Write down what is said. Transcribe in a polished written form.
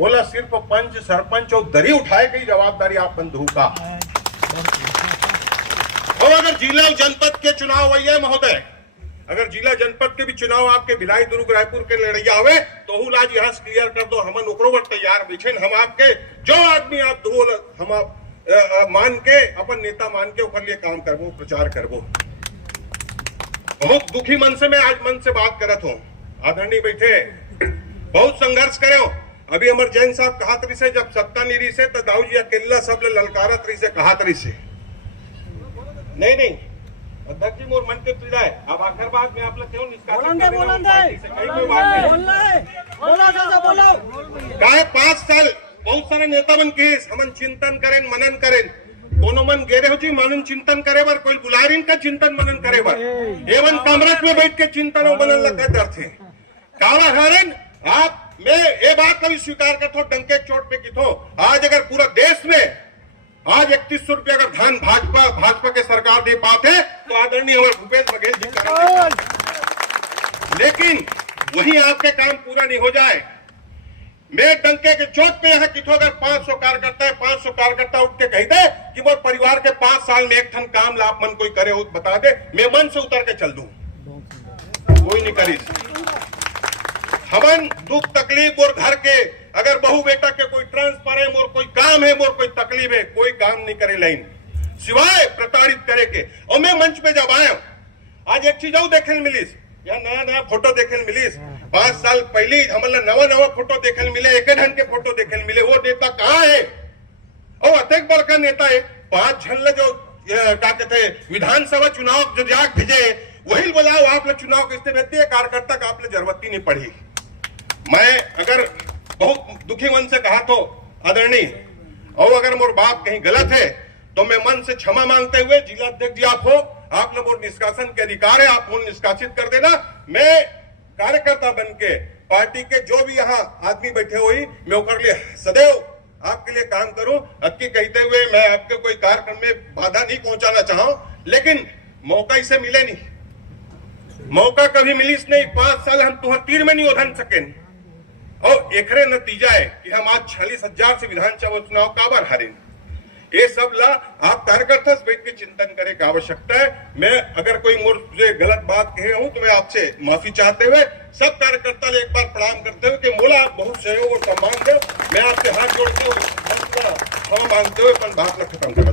बोला सिर्फ पंच सरपंच और दरी उठाए गई जवाबदारी आप बंधु का। और अगर जिला और जनपद के चुनाव हुई है महोदय, अगर जिला जनपद के भी चुनाव आपके भिलाई दुर्ग रायपुर के लड़ैया हुए तो लाज यहाँ क्लियर कर दो, हम ओकरोवर तैयार बैठे, हम आपके जो आदमी आप दो हम आप मान के अपन नेता मान के ऊपर लिए काम करबो, प्रचार करबो। बहुत दुखी मन से मैं आज मन से बात करत हूँ। आदरणीय बैठे बहुत संघर्ष करे हो। अभी अमर जैन साहब कहा तरी से जब सत्ता नहीं रही से तो दाऊ जी अकेला सब ललकारत रही से कहा तरी से नहीं अध्यक्ष जी मोर मन के पीड़ा है। अब आखिर बात में आप लोग क्यों कहा 5 साल बहुत सारे नेता बन के हमन चिंतन करें मनन करें, कोनो मन गेरे हो जी मनन चिंतन करे बर, कोई बुलारिन का चिंतन मनन करे बर, एवं कामरस में बैठ के चिंतन और मनन लगे डर थे काला हरन। आप मैं ये बात कभी स्वीकार करता हूँ डंके चोट पे की थो, आज अगर पूरा देश में आज 3100 रुपया अगर धान भाजपा के सरकार दे पाते तो आदरणीय हमारे भूपेश बघेल जी लेकिन वही आपके काम पूरा नहीं हो जाए। मैं डंके के चोट पे यहाँ किथो अगर 500 कार्यकर्ता है, 500 कार्यकर्ता उठ के कह दे कि वो परिवार के 5 साल में एक ठन काम लाभ मन कोई करे हो बता दे, मैं मन से उतर के चल दूं, कोई नहीं करी। हमन दुख तकलीफ और घर के अगर बहू बेटा के कोई ट्रांसफर है, मोर कोई काम है, मोर कोई तकलीफ है, कोई काम नहीं करे लाइन सिवाय प्रताड़ित करे के। और मैं मंच पे जब आया आज एक चीज देखे मिलीस, या नया फोटो देखे मिलीस। 5 साल पहले हमारा नवा फोटो देखे मिले, एक ढंग के फोटो देखे मिले। वो नेता कहाँ है? और अत्यंत बड़का नेता है। 5 झल्ला जो क्या कहते विधानसभा चुनाव जो जाग भेजे वही बोलाओ आप लोग चुनाव किसने भेजते हैं, कार्यकर्ता का आप लोग जरूरत ही नहीं पड़ी। मैं अगर बहुत दुखी मन से कहा तो आदरणीय, और अगर मोर बात कहीं गलत है तो मैं मन से क्षमा मांगते हुए, जिला अध्यक्ष जी आप हो, आप लोग और निष्कासन के अधिकार है, आप लोग निष्कासित कर देना। मैं कार्यकर्ता बन के पार्टी के जो भी यहाँ आदमी बैठे हुई मैं उनके लिए सदैव आपके लिए काम करूं। अक्की कहते हुए मैं आपके कोई कार्यक्रम में बाधा नहीं पहुंचाना चाहूं, लेकिन मौका इसे मिले नहीं, मौका कभी मिलीस नहीं। 5 साल हम तुहर तीर में नहीं उधन सके और एकरे नतीजा है कि हम आज 46,000 से विधानसभा चुनाव काबर हारे। ये सब ला आप कार्यकर्ता से बैठ के चिंतन करे की आवश्यकता है। मैं अगर कोई मुझे गलत बात कहे हूं तो मैं आपसे माफी चाहते हुए सब कार्यकर्ता ने एक बार प्रणाम करते हुए कि मोला आप बहुत सहयोग और सम्मान दो, मैं आपसे हाथ जोड़ते हुए क्षमा मांगते हुए अपन बात में खत्म कर